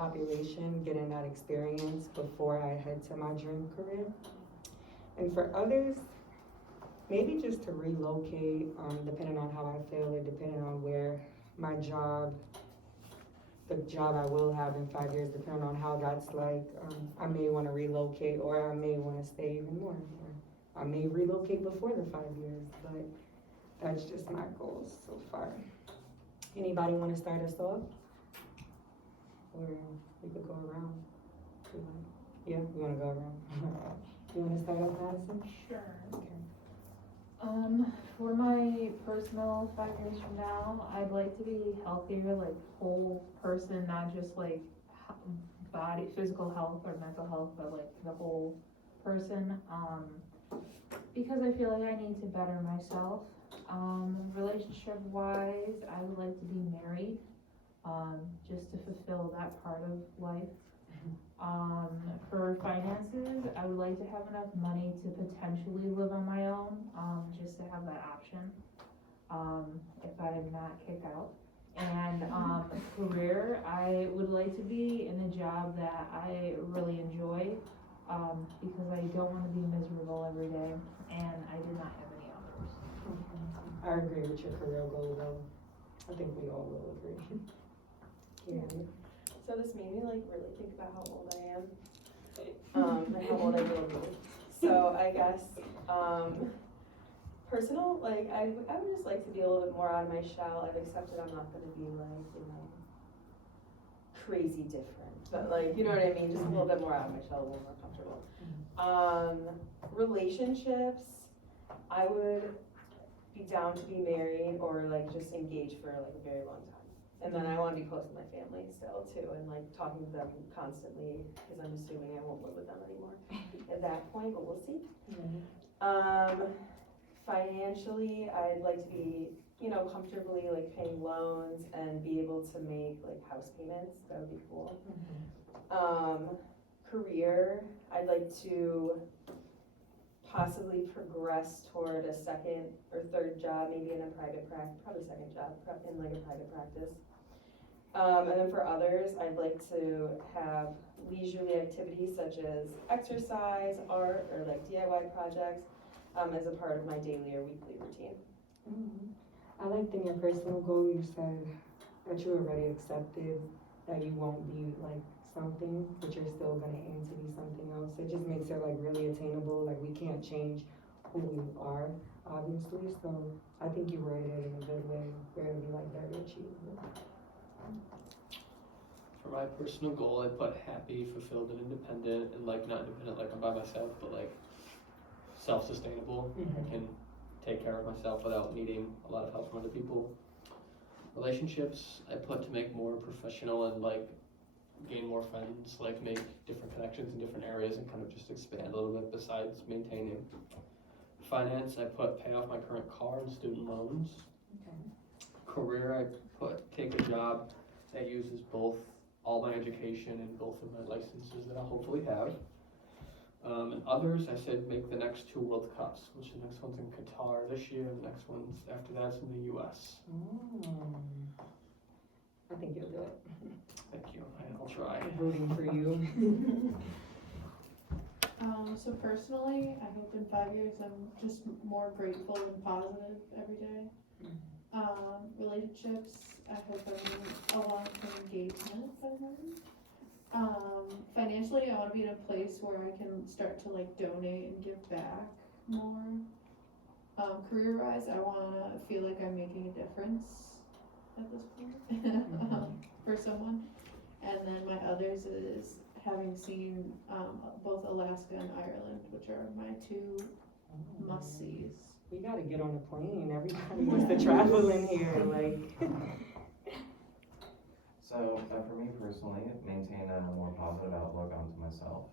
population, getting that experience before I head to my dream career. And for others, maybe just to relocate, depending on how I feel or depending on where my job, the job I will have in 5 years, depending on how that's like, I may want to relocate or I may want to stay even more. Or I may relocate before the 5 years, but that's just my goals so far. Anybody want to start us off? Or we could go around. Yeah, we want to go around. You want to start off, Madison? Sure. Okay. For my personal 5 years from now, I'd like to be healthier, like whole person, not just like body, physical health or mental health, but like the whole person. Because I feel like I need to better myself. Relationship wise, I would like to be married, just to fulfill that part of life. For finances, I would like to have enough money to potentially live on my own, just to have that option, if I'm not kicked out. And career, I would like to be in a job that I really enjoy, because I don't want to be miserable every day, and I do not have any others. I agree with your career goal though. I think we all will agree. Yeah. So this made me like really think about how old I am, and how old I will be. So I guess, personal, like I would just like to be a little bit more out of my shell. I've accepted I'm not gonna be like, crazy different, but like, you know what I mean? Just a little bit more out of my shell, a little more comfortable. Relationships, I would be down to be married or like just engaged for like a very long time. And then I want to be close to my family still too, and like talking to them constantly, because I'm assuming I won't live with them anymore at that point, but we'll see. Financially, I'd like to be, comfortably like paying loans and be able to make like house payments. That would be cool. Career, I'd like to possibly progress toward a second or third job, maybe in a private practice, probably second job in like a private practice. And then for others, I'd like to have leisurely activities such as exercise, art, or like DIY projects as a part of my daily or weekly routine. I liked in your personal goal you said that you already accepted that you won't be like something, but you're still gonna aim to be something else. It just makes it like really attainable. Like we can't change who we are, obviously. So I think you worded it in a good way where it'll be like very achievable. For my personal goal, I put happy, fulfilled, and independent, and like not independent like I'm by myself, but like self-sustainable. I can take care of myself without needing a lot of help from other people. Relationships, I put to make more professional and like gain more friends, like make different connections in different areas and kind of just expand a little bit besides maintaining. Finance, I put pay off my current car and student loans. Career, I put take a job that uses both all my education and both of my licenses that I'll hopefully have. And others, I said make the next 2 World Cups, which the next one's in Qatar this year, and the next one's after that's in the US. I think you'll do it. Thank you, I'll try. I'm rooting for you. So personally, I hope in 5 years I'm just more grateful and positive every day. Relationships, I hope I'm in a long-term engagement by then. Financially, I want to be in a place where I can start to like donate and give back more. Career-wise, I want to feel like I'm making a difference at this point for someone. And then my others is having seen both Alaska and Ireland, which are my 2 must-sees. We gotta get on a plane. Everybody wants to travel in here, like. So for me personally, maintain a more positive outlook onto myself.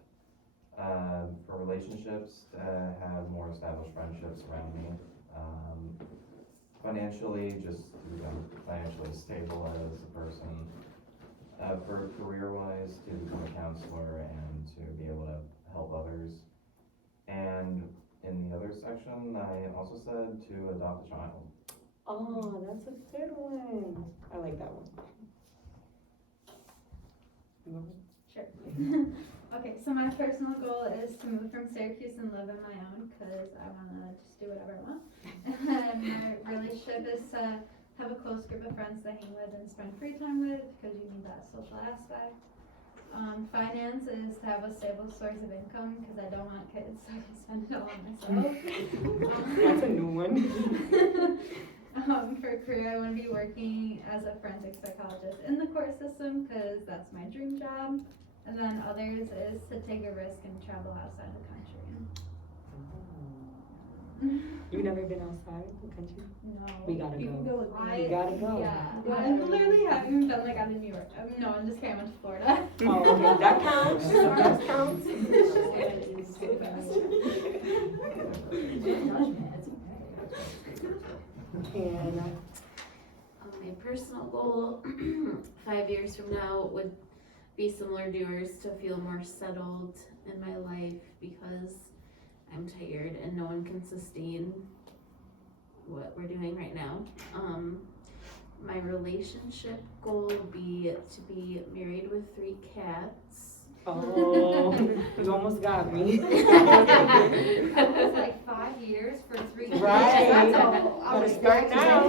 For relationships, have more established friendships around me. Financially, just to become financially stable as a person. For career-wise, to become a counselor and to be able to help others. And in the other section, I also said to adopt a child. Oh, that's a good one. I like that one. Sure. Okay, so my personal goal is to move from Syracuse and live on my own because I want to just do whatever I want. And my relationship is to have a close group of friends to hang with and spend free time with because you need that social aspect. Finance is to have a stable source of income because I don't want kids, so I can spend it all on myself. That's a new one. For career, I want to be working as a forensic psychologist in the court system because that's my dream job. And then others is to take a risk and travel outside the country. You've never been outside the country? No. We gotta You can go. go with me. We gotta go. Yeah, I literally haven't even been like out of New York. No, I'm just kidding, I went to Florida. Oh, okay, that counts. That counts. And My personal goal 5 years from now would be similar to yours, to feel more settled in my life because I'm tired and no one can sustain what we're doing right now. My relationship goal would be to be married with 3 cats. oh, you almost got me. That was like 5 years for 3 years. Right. That's all. I Gotta was start now.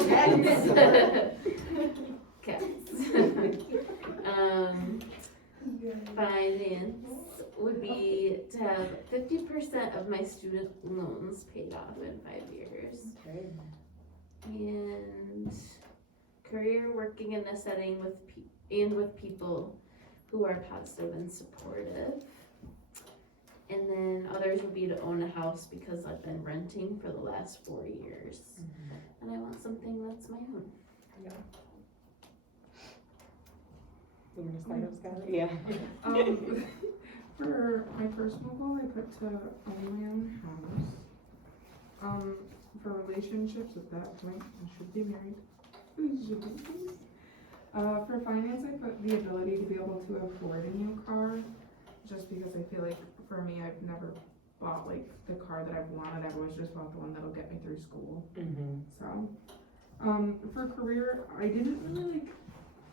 Cats. Finance would be to have 50% of my student loans paid off in 5 years. Okay. And career, working in a setting with with people who are positive and supportive. And then others would be to own a house because I've been renting for the last 4 years. And I want something that's my own. You wanna start up, Skylar? Yeah. For my personal goal, I put to own my own house. For relationships at that point, I should be married. For finance, I put the ability to be able to afford a new car, just because I feel like for me, I've never bought like the car that I've wanted. I've always just bought the one that'll get me through school. So, for career, I didn't really like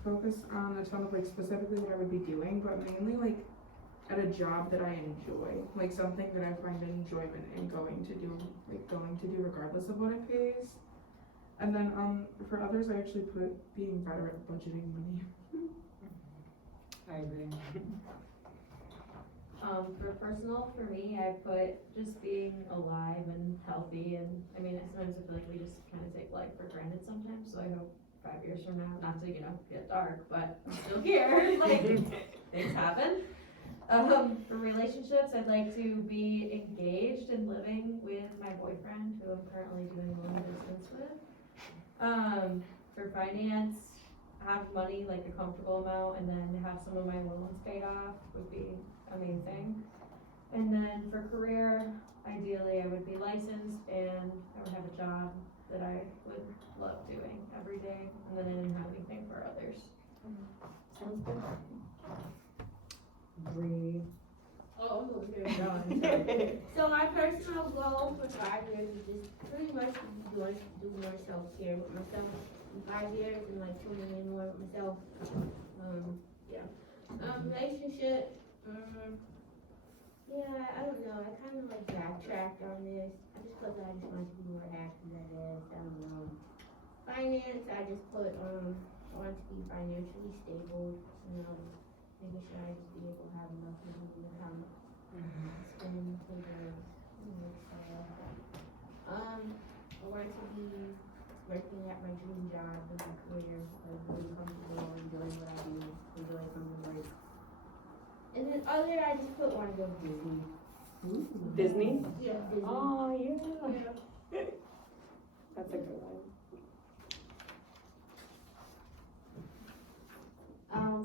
focus on a ton of like specifically what I would be doing, but mainly like at a job that I enjoy, like something that I find enjoyment in going to do regardless of what it pays. And then for others, I actually put being better at budgeting money. I agree. For personal, for me, I put just being alive and healthy, and I mean, sometimes I feel like we just kind of take life for granted sometimes, so I hope 5 years from now, not to, get dark, but I'm still here, like, things happen. For relationships, I'd like to be engaged and living with my boyfriend, who I'm currently doing long distance with. For finance, have money, like a comfortable amount, and then have some of my loans paid off would be amazing. And then for career, ideally I would be licensed and I would have a job that I would love doing every day, and then I didn't have anything for others. Sounds good. Bree. Oh, I'm over here drawing. So my personal goal for 5 years is just pretty much do more self-care with myself in 5 years and like tuning in more with myself. Relationship, yeah, I don't know. I kind of like backtracked on this. I just put that I just want to be more happy than this. I don't know. Finance, I just put I want to be financially stable. Making sure I just be able to have enough money to come spend for bills. I want to be working at my dream job with my career, like really comfortable, enjoying what I do, enjoy coming to work. And then other, I just put want to go to Disney. Disney? Yeah, Disney. Oh, yeah. That's a good one.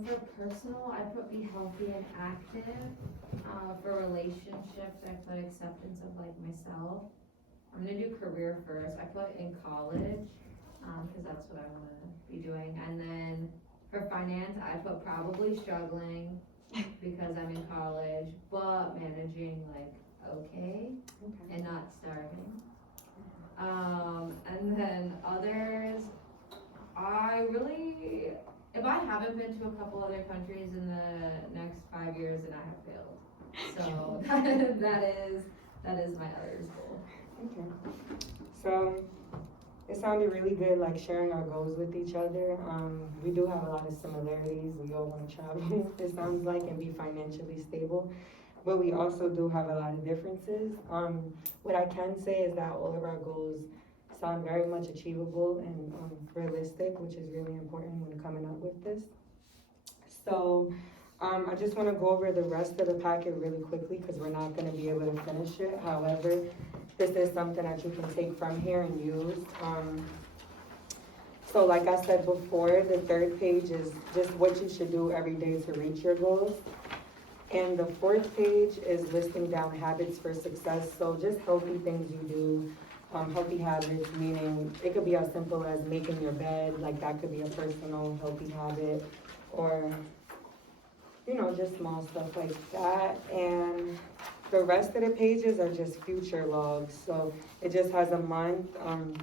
For personal, I put be healthy and active. For relationships, I put acceptance of like myself. I'm gonna do career first. I put in college, cause that's what I wanna be doing. And then for finance, I put probably struggling because I'm in college, but managing like okay and not starving. And then others, I really if I haven't been to a couple other countries in the next 5 years, then I have failed. So that is my other goal. Okay. So, it sounded really good, like sharing our goals with each other. We do have a lot of similarities. We all want to travel, it sounds like, and be financially stable. But we also do have a lot of differences. What I can say is that all of our goals sound very much achievable and realistic, which is really important when coming up with this. So, I just want to go over the rest of the packet really quickly because we're not going to be able to finish it. However, this is something that you can take from here and use. So like I said before, the third page is just what you should do every day to reach your goals. And the fourth page is listing down habits for success. So just healthy things you do. Healthy habits, meaning it could be as simple as making your bed, like that could be a personal healthy habit, or just small stuff like that. And the rest of the pages are just future logs. So it just has a month,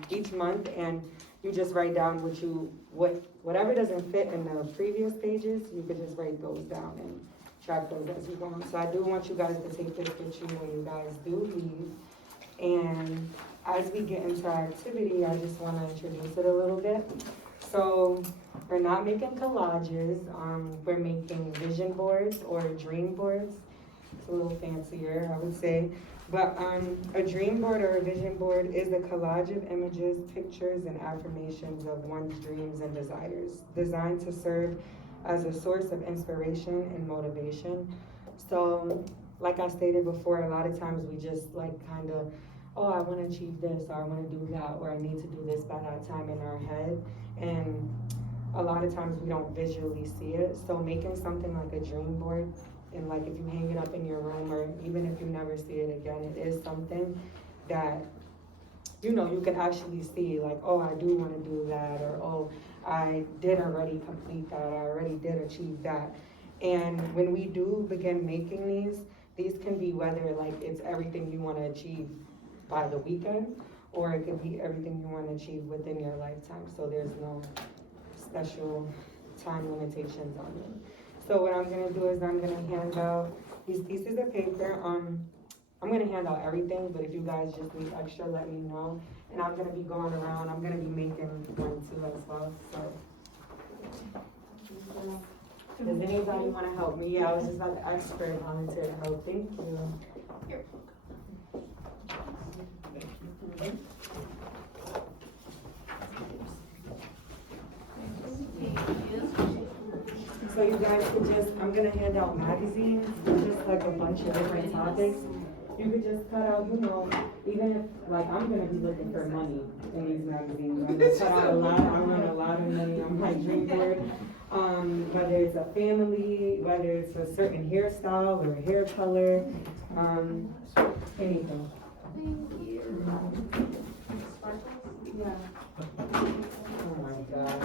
each month, and you just write down whatever doesn't fit in the previous pages, you could just write those down and track those as you go on. So I do want you guys to take this with you when you guys do leave. And as we get into our activity, I just want to introduce it a little bit. So we're not making collages, we're making vision boards or dream boards. It's a little fancier, I would say. But a dream board or a vision board is a collage of images, pictures, and affirmations of one's dreams and desires, designed to serve as a source of inspiration and motivation. So, like I stated before, a lot of times we just kind of, oh, I want to achieve this, or I want to do that, or I need to do this by that time in our head. And a lot of times we don't visually see it. So making something like a dream board, and if you hang it up in your room, or even if you never see it again, it is something that, you can actually see, oh, I do want to do that, or oh, I did already complete that, I already did achieve that. And when we do begin making these can be whether it's everything you want to achieve by the weekend, or it could be everything you want to achieve within your lifetime. So there's no special time limitations on it. So what I'm gonna do is I'm gonna hand out these pieces of paper. I'm gonna hand out everything, but if you guys just need extra, let me know. And I'm gonna be going around, I'm gonna be making one too as well, so. Does anybody wanna help me? Yeah, I was just about to ask for a volunteer to help, thank you. So you guys could I'm gonna hand out magazines, just a bunch of different topics. You could just cut out, even if, I'm gonna be looking for money in these magazines. I'm gonna cut out I want a lot of money on my dream board. Whether it's a family, whether it's a certain hairstyle or hair color, anything. Thank you. Yeah. Oh my God.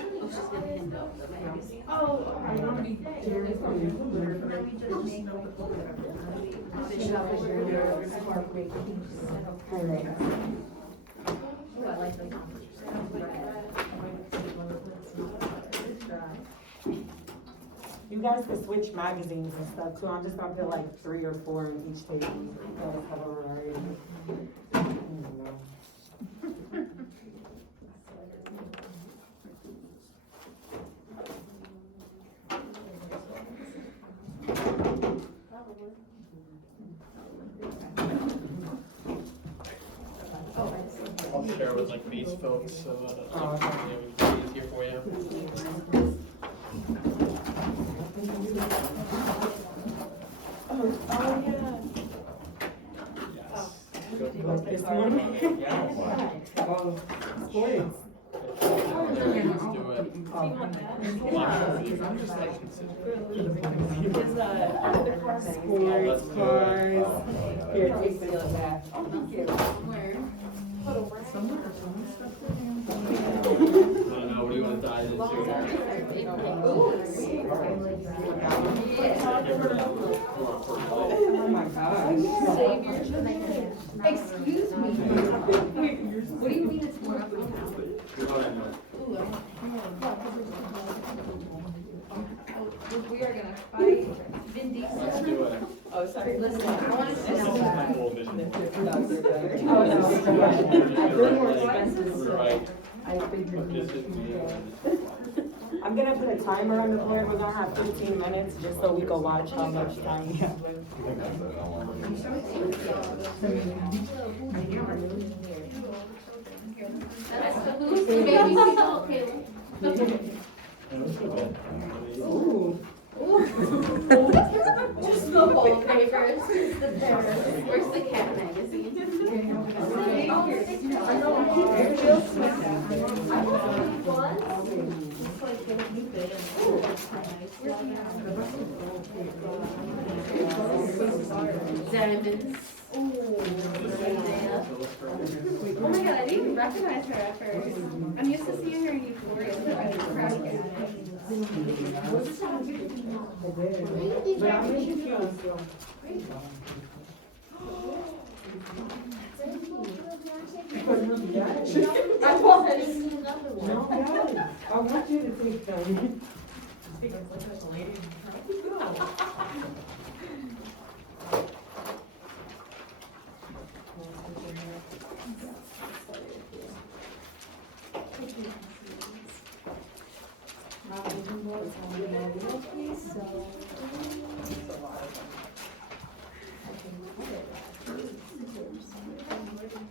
Oh, she's gonna hand out the magazine. Oh, okay. I want to be curious on Alright. I like the You guys can switch magazines and stuff too. I'm just gonna put 3 or 4 in each table. You guys have a variety. I don't know. I'll share with these folks, so Oh, okay. it would be easier for you. Oh, yeah. Yes. Like this one? Yes. Oh, sports. Let's do it. I'm just Sports, cars. Here, take some of that. Oh, thank you. Where? I don't know, what do you want to dive into? Oh my gosh. Save your children. Excuse me. What do you mean it's more up and down? Oh, I know. by Vin Diesel. Let's do it. Oh, sorry. Listen, I wanted to This know is my that. goal vision. Oh, no. They're more Like, expensive, we're so right, I figured. but this is me. I'm gonna put a timer on the board, we're gonna have 15 minutes, just so we can watch how much time we have left. That's the who's the baby seagull, Caleb. Ooh. Just the wallpapers, the bears. Where's the cat magazine? Diamonds. Oh my god, I didn't even recognize her at first. I'm used to seeing her in Euphoria. But I'm confused. I was. No, no, I want you to take them.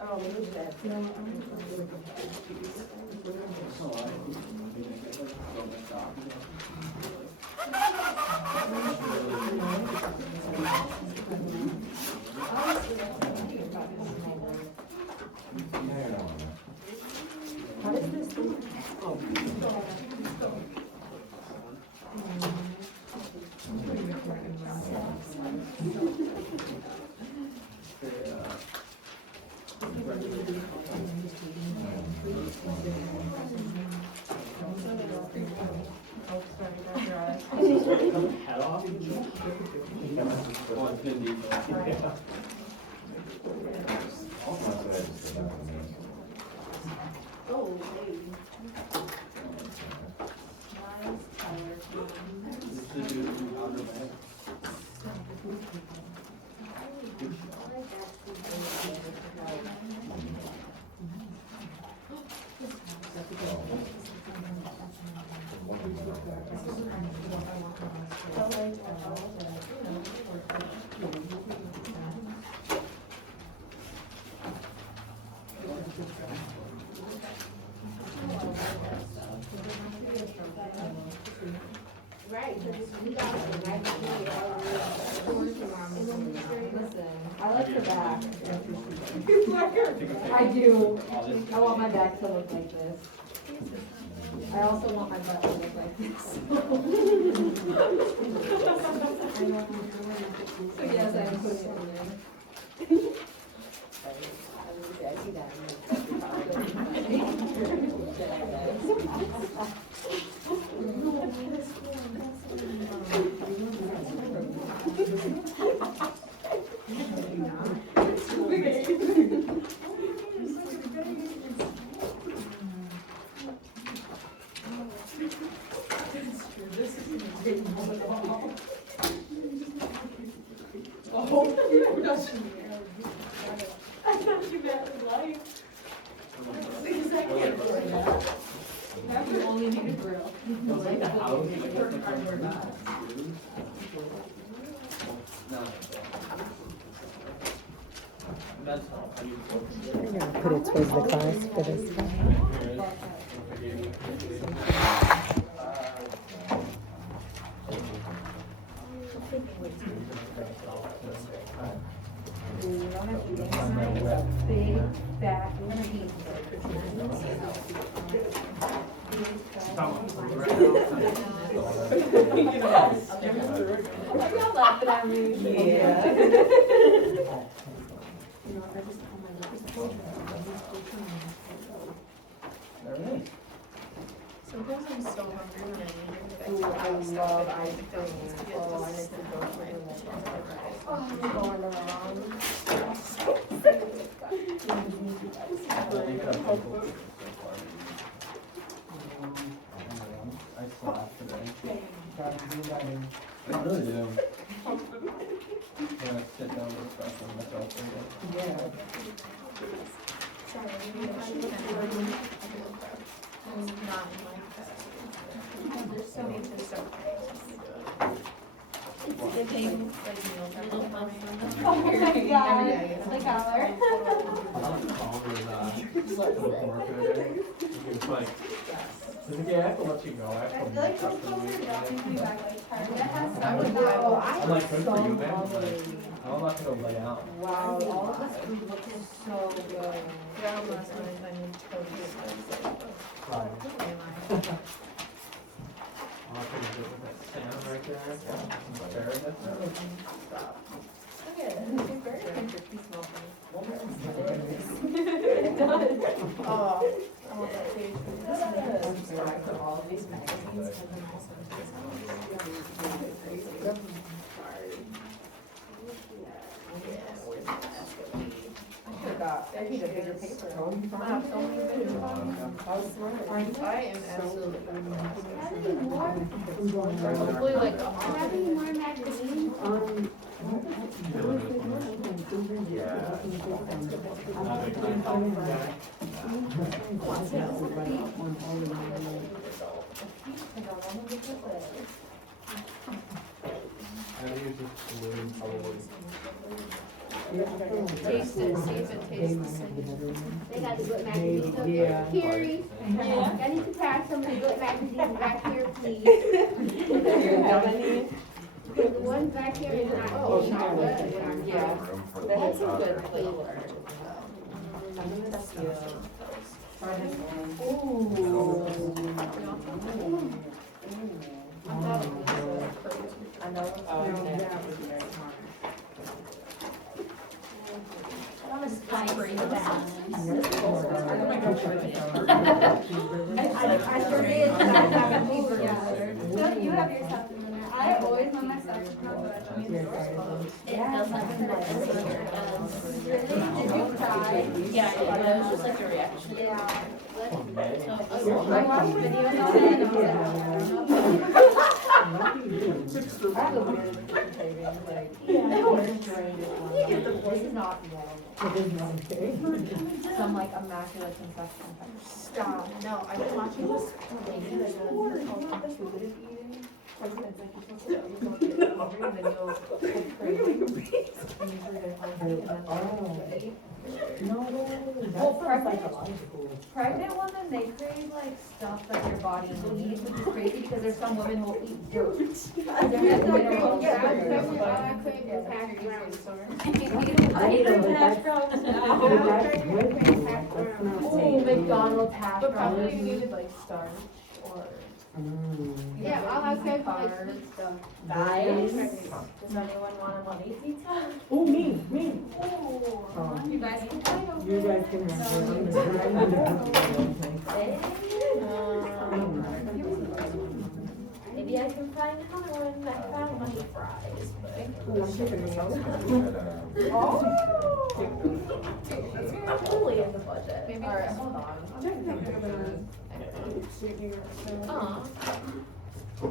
Oh, look at that. How does this do? Oh. Head off? Well, it's Vin Diesel. Oh, hey. This is the dude from Outer Banks. Right, because we got it right Listen, I like her back. Take a I picture. do. All this- I want my back to look like this. I also want my butt to look like this. So yes, I'm putting it in there. I see that. I thought you meant life. Because I can't afford that. You only need a grill. It's like the house, like, it's like a- No. That's all. I need to- I'm gonna put it towards the class for this guy. Big back, we're gonna be. Are y'all laughing at me? Yeah. Sometimes I'm so hungry when I eat. Ooh, I love ice cream. Oh, I need to go for it. Oh, I'm going around. I slapped today. I really do. When I sit down and refresh on myself for a bit. Yeah. There's so many systems. It's a good thing, like, little fun. Oh my god, the collar. It's like a little more good. It's like, yeah, I have to let you go. I have I to feel like trust those in clothes you. are dropping me back like hard. That has I to would go. know. I'm like, good for you, man. Like, I'm not gonna lay out. Wow, all of us food looking so good. Yeah, last night I need totally Fine. I'm not gonna do that salmon right there. Some asparagus. Look at it, it's very interesting smoking. It does. Oh, I want that page. Subscribe to all of these magazines. I need a bigger paper. I have so many videos. I am absolutely. Having more, Hopefully like a month. having more magazines. Taste it, see if it tastes the same. They got the good magazines up Yeah. there. Carrie, I need to pass some of the good magazines back here, please. Because the ones back here is not good. Yeah. That's a good flavor. I'm gonna test you. Try this one. I thought it was crazy. I know. Oh, yeah. I'm a spice for that. I sure did, but I haven't paper gathered. So you have your supplement. I always want my supplement, but I don't need to source clothes. It does like a nice flavor, it does. Really? Did you cry? Yeah, it was just like a reaction. Yeah. So, I watched videos on it and I was like, I have a weird craving, like, this is not normal. It is not okay. Some like immaculate conception type. stop. No, I've been watching this lady that does called intuitive eating. It's like you're supposed to eat, you don't get hungry, and then you'll have cravings. And usually they're hungry, and then they'll eat. No, Well, that's pregnant- psychological. Pregnant women, they crave like stuff that their body needs, which is crazy because there's some women who will eat dirt. Yeah, I crave the hash browns. I need a hash browns. Oh, McDonald's hash But browns. probably you needed like starch or. Yeah, I'll have crave like Carbs. sweet stuff. Guys, does anyone want a money pizza? Oh, me. You guys can find over. You guys can have maybe I can find another one. I found my fries, but. I'm fully in the budget. Maybe Alright, this hold on. Aw. The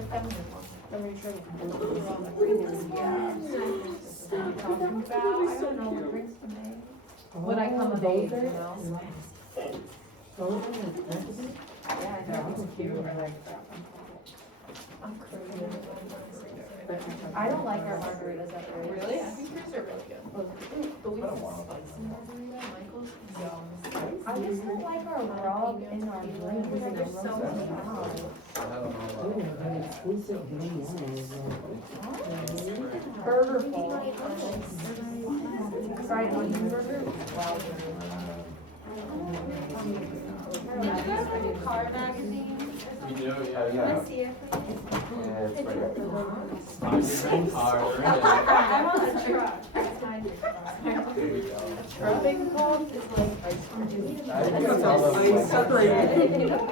feminine one. The retraining. Talking about, I don't know, what brings to me. When I come of age, you know? Yeah, I know, it's cute. I'm crazy. I don't like our margaritas at Ray's. Really? I think yours are really good. But we have spicy margarita at Michael's. I just don't like our rub in our drink, because they're so loud. I don't know. Burger bowl. Fried onion burger. Wow. Did you guys have a car magazine? We do, yeah, Can I yeah. see it, please? Yeah, it's right here. Find your own car, right? I'm on a truck. Behind your car. There we go. Truck big called, it's like ice cream. I think it's all those, like, I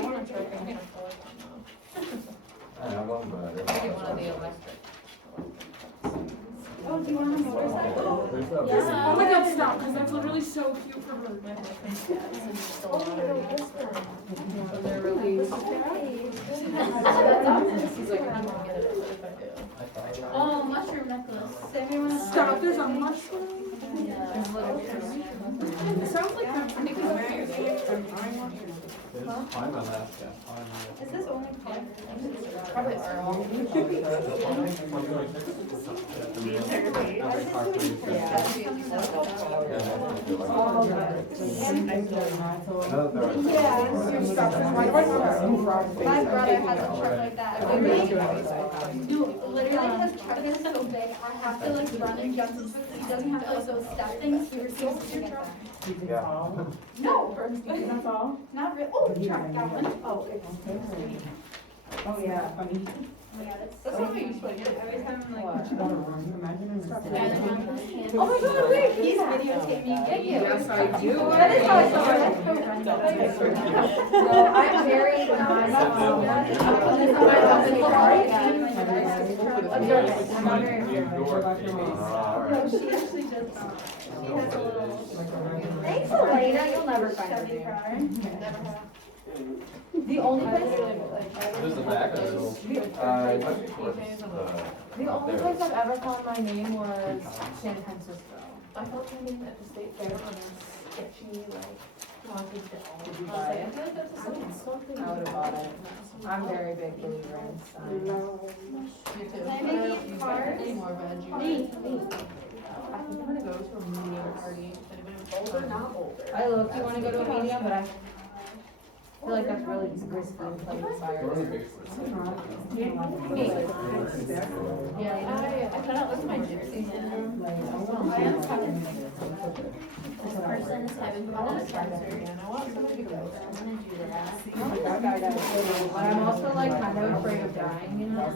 want a truck, I'm gonna pull it now. I have one, but. I get one of the electric. Oh, do you want a motorcycle? Yeah. Oh my god, stop, because that's literally so cute for her. They're really. He's like, I'm gonna get it if I do. Oh, mushroom necklace. Stop, there's a mushroom. There's little pieces. It sounds like that's I think it's okay. I'm Alaska. Is this only fun? Probably are all. My brother has a truck like that. Literally, his truck is so big, I have to like run and jump into it. He doesn't have like those step things. He refuses to get that. No, That's all? not really. Oh, truck, that one. Oh, it's oh, yeah, funny. Oh my god, it's That's so not how you usually do it. Every time I'm like. Imagine him Oh my god, wait, he's videotaping. Thank you. Yes, I do. That is how I saw it. No, I'm very No, she actually does not. She has a little. Thanks, Elena, you'll never find her there. Never have. The only place, There's the back of it. The only place I've ever found my name was San Francisco. I felt something at the state fair when it's sketchy, like, haunted doll. Did you I was buy like, it? I feel like that's something. I would've bought it. I'm very big believer in signs. Me too. Can I make you cards? Any more veg? Me. I think I'm gonna go to a medium party. If anybody wants to Older, not older. I look, you wanna go to a medium, but I feel like that's really risky and play with fire. Yeah, I kind of look at my gypsies in them. I am kind of. This person is having fun at a concert. And I want somebody to go. I'm gonna do that. But I'm also like kind of afraid of dying, you know?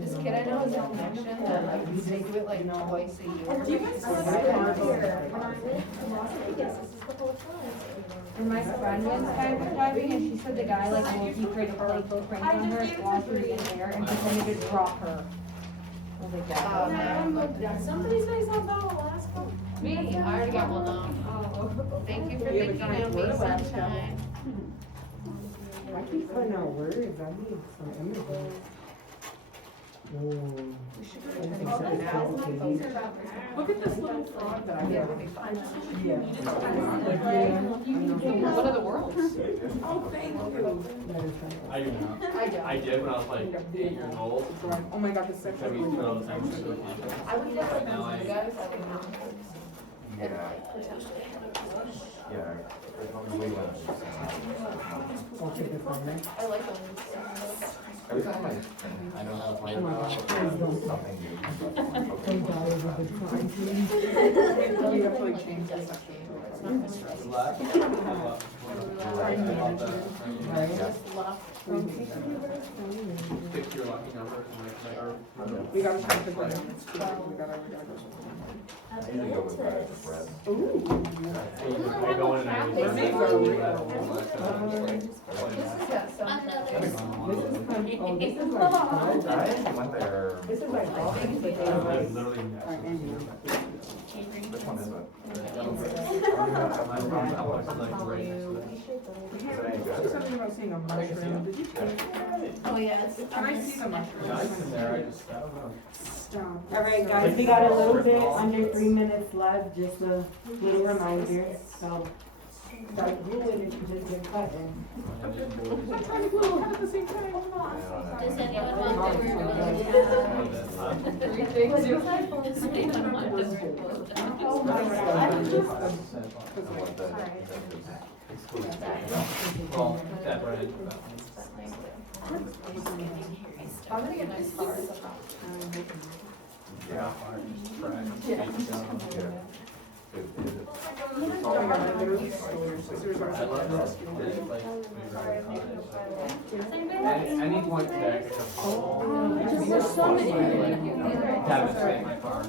This kid I know has a connection that like they do it like twice a year. Do you guys have a And my friend went skydiving and she said the guy like multi crank on her while she was in the air and pretended to drop her. I was like, yeah. Somebody's nice on Alaska. Me, I already got one though. Thank you for thinking of me, sunshine. I keep putting out words, I need some images. Look at this little frog that I Yeah, have. it'll be fine. Yeah. What are the worlds? Oh, thank you. I do not. I don't. I did when I was like 8 years old. Oh my god, this is I actually. mean, all the time. I would just like Now those I- guys that would not. And Yeah, like potentially. yeah. We went. Okay, this one, right? I like those. Every time I know how to play something new. You have to like change the section. It's not my stress. Black? Pick your lucky number and like, or. We gotta check the brand. It's true. We gotta go. I usually go with bread. I go in and I. This has got some. Another. This is kind of, oh, this is like, I went there. this is like, oh, this is like, Literally. Which one is it? Is it any There's good? something about seeing a mushroom. Did you take it? Oh, yeah, it's. Can I see the mushroom? Yeah, I was in there, I just, I don't know. Stop. Alright guys, we got a little bit under 3 minutes left, just a little reminder, so start doing if you just get cutting. I'm trying to glue at the same time. Does anyone want the word? Does anyone want the word? Oh my god. Well, that brand. I'm gonna get nice cars. Yeah. Yeah. Oh my god, I literally stole your sister's I love recipe. this. Any point today. There's so many. Haven't seen my cars. I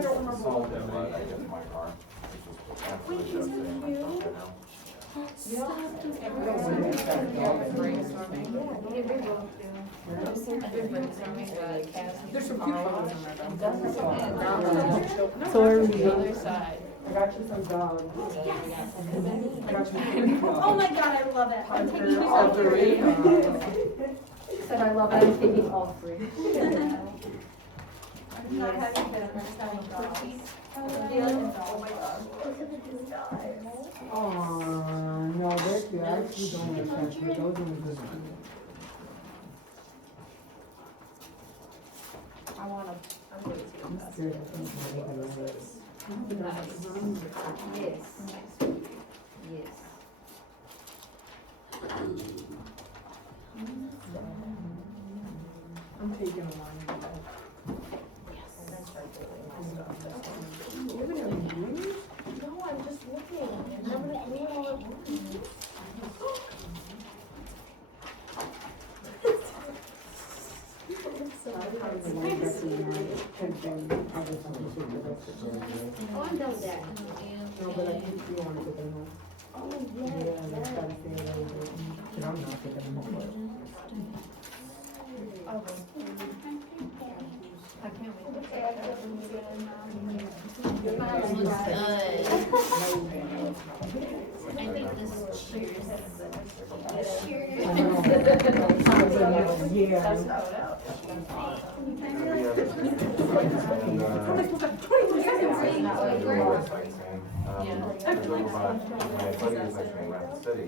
don't remember. Salt and mud, I guess, in my car. It's just absolutely devastating right now. Everyone's brainstorming. There's some cute photos in there though. So are we. The other side. I got you some dogs. I got you. Oh my god, I love it. I'm taking these All all three. Said I love it, I'm taking all three. I'm not having dinner, I'm having dogs. Oh my god. Aw, no, they're cute. I actually don't like cats, but those ones are cute. I wanna, I'm going to see I'm them. scared of things like that. Yes. Yes. I'm taking a line. And then start doing my stuff. You have any babies? No, I'm just looking, and I'm gonna do it all at once. Oh, I'm done with that. No, but I think you want to get them home. Oh, Yeah, yes, and yes. try to say it over. But I'm not taking them home. I can't wait. I think this cheers. I know. Yeah.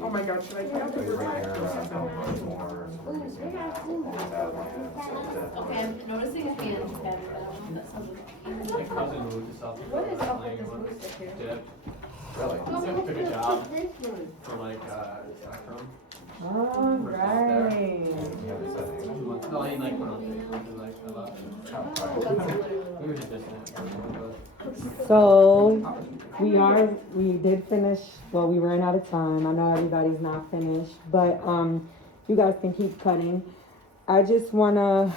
Oh my god, should I get up with Okay, I'm noticing a hand. That sounds like My cousin moved us up. What is up with this booster here? Dip. Really? So took a job for like, spectrum. Alright. No, I like went on Facebook and like, I love. We were just missing it. So, we did finish, well, we ran out of time. I know everybody's not finished, but, you guys can keep cutting. I just wanna,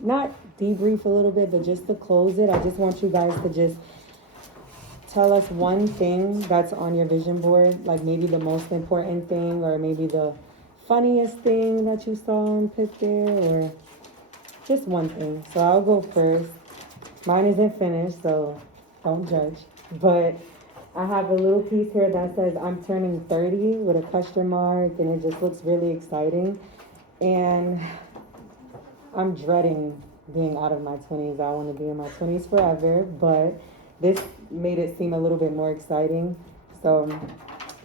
not debrief a little bit, but just to close it, I just want you guys to just tell us one thing that's on your vision board, like maybe the most important thing, or maybe the funniest thing that you saw and put there, or just one thing. So I'll go first. Mine isn't finished, so don't judge. But I have a little piece here that says I'm turning 30 with a question mark, and it just looks really exciting. And I'm dreading being out of my 20s. I want to be in my 20s forever, but this made it seem a little bit more exciting. So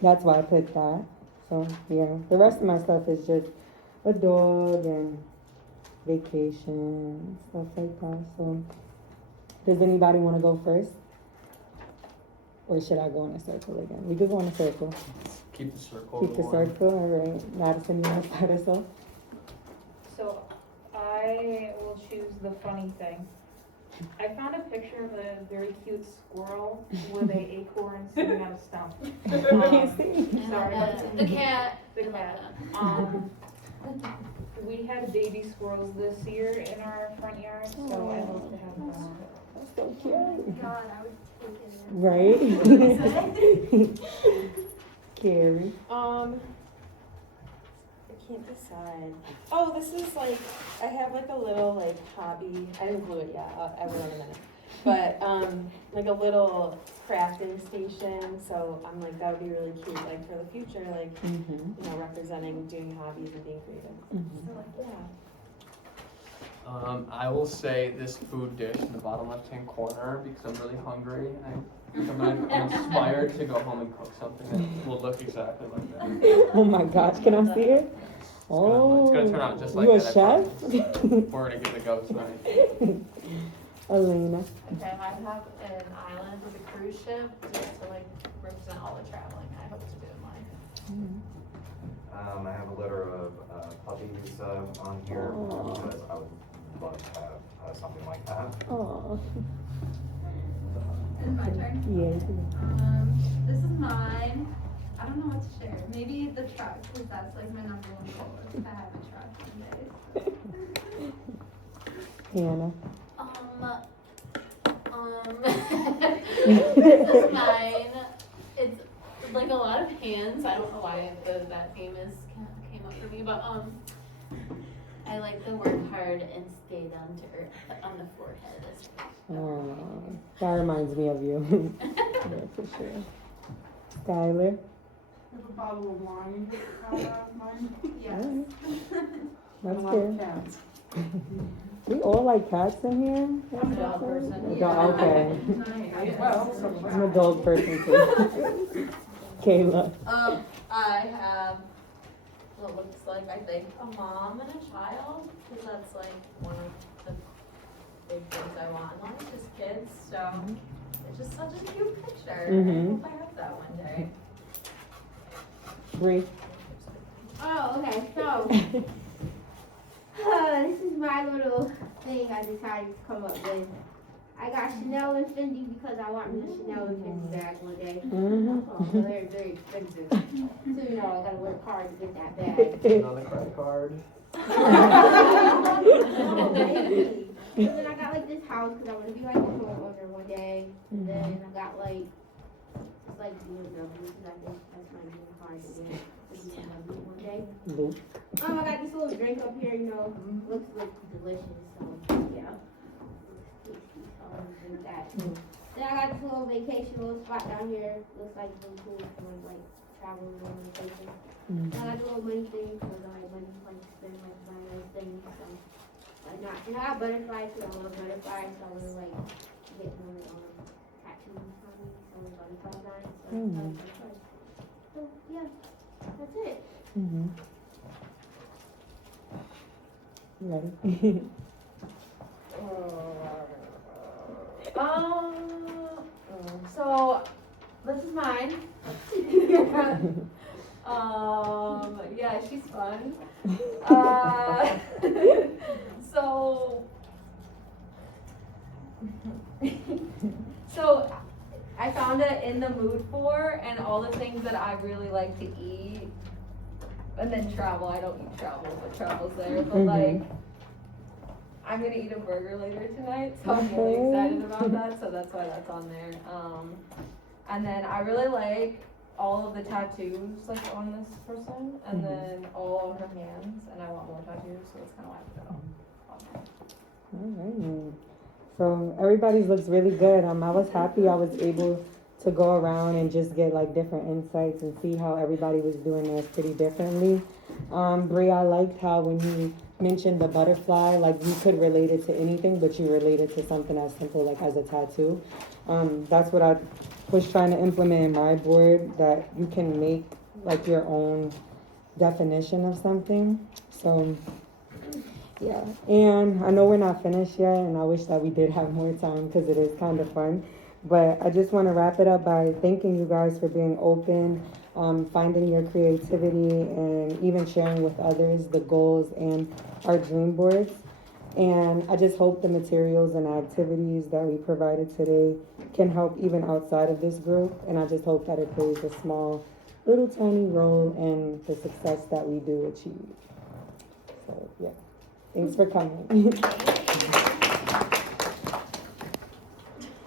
that's why I put that. So yeah, the rest of my stuff is just a dog and vacation, stuff like that. So does anybody want to go first? Or should I go in a circle again? We could go in a circle. Keep the circle. Keep the going. circle, all right. Madison, you want to start us off? So I will choose the funny thing. I found a picture of a very cute squirrel with an acorn sitting on a stump. Sorry. The cat. The cat. We had baby squirrels this year in our front yard, so I hope to have them. That's so cute. God, I would take it. Right? Carrie. I can't decide. Oh, this is like, I have like a little like hobby, I didn't glue it yet, I will in a minute. But, like a little crafting station, so I'm like, that would be really cute, like for the future, like, Mm-hmm. you know, representing doing hobbies and being creative. Mm-hmm. So like, yeah. I will say this food dish in the bottom left-hand corner because I'm really hungry and I'm inspired to go home and cook something that will look exactly like that. Oh my gosh, can I see it? It's gonna turn out just like You a that. I chef? promise. We're gonna give it a go tonight. Elena. Okay, I have an island with a cruise ship just to like represent all the traveling I hope to do in life. I have a litter of puppies on here because I would love to have something like that. Oh, Is it my turn? yeah. This is mine. I don't know what to share. Maybe the truck, because that's like my number one goal is to have a truck one day. Hannah. This is mine. It's like a lot of hands. I don't know why that theme came up for me, but I like the work hard and stay down to earth on the forehead as well. Oh, that reminds me of you. Yeah, for sure. Skylar? I have a bottle of wine out of mine. Yes. That's I love good. cats. We all like cats in here? I'm a dog person. Dog, okay. Well, some of us. I'm a dog person too. Kayla. I have what looks like, I think, a mom and a child, because that's like one of the big things I want in life, is kids, so it's just such a cute picture. I Mhm. hope I have that one day. Bree. Oh, okay, so, this is my little thing I decided to come up with. I got Chanel and Fendi because I want me a Chanel and Fendi bag one day. Mm-hmm. So they're very expensive. So, you know, I gotta work hard to get that bag. On the credit card. Oh, maybe. And then I got like this house because I want to be like a homeowner one day. And then I got like, it's like BMW because I think that's my dream car to get. BMW one day. Luke. I got this little drink up here, you know, looks delicious, so yeah. Tasty, so I'm gonna drink that. Then I got this little vacation, little spot down here, looks like really cool for like traveling on vacation. And I got the little money thing, because I like money like to spend like buy nice things, so. Like not, and I got butterflies, because I love butterflies, so I wanna like get more tattoos on me, so with butterflies on it, so I like butterflies. So yeah, that's it. Mm-hmm. Ready? So, this is mine. Yeah, she's fun. So, so I found it in the mood for, and all the things that I really like to eat, and then travel. I don't eat travel, but travel's there. But like, I'm gonna eat a burger later tonight, so I'm really excited about that. So that's why that's on there. And then I really like all of the tattoos like on this person, and then all on her hands, and I want more tattoos, so that's kind of why I put it on there. Alright. So everybody's looks really good. I was happy I was able to go around and just get like different insights and see how everybody was doing theirs pretty differently. Brie, I liked how when you mentioned the butterfly, like you could relate it to anything, but you related to something as simple like as a tattoo. That's what I was trying to implement in my board, that you can make like your own definition of something. So yeah, and I know we're not finished yet, and I wish that we did have more time because it is kind of fun. But I just want to wrap it up by thanking you guys for being open, finding your creativity, and even sharing with others the goals and our dream boards. And I just hope the materials and activities that we provided today can help even outside of this group. And I just hope that it plays a small, little tiny role in the success that we do achieve. So yeah, thanks for coming.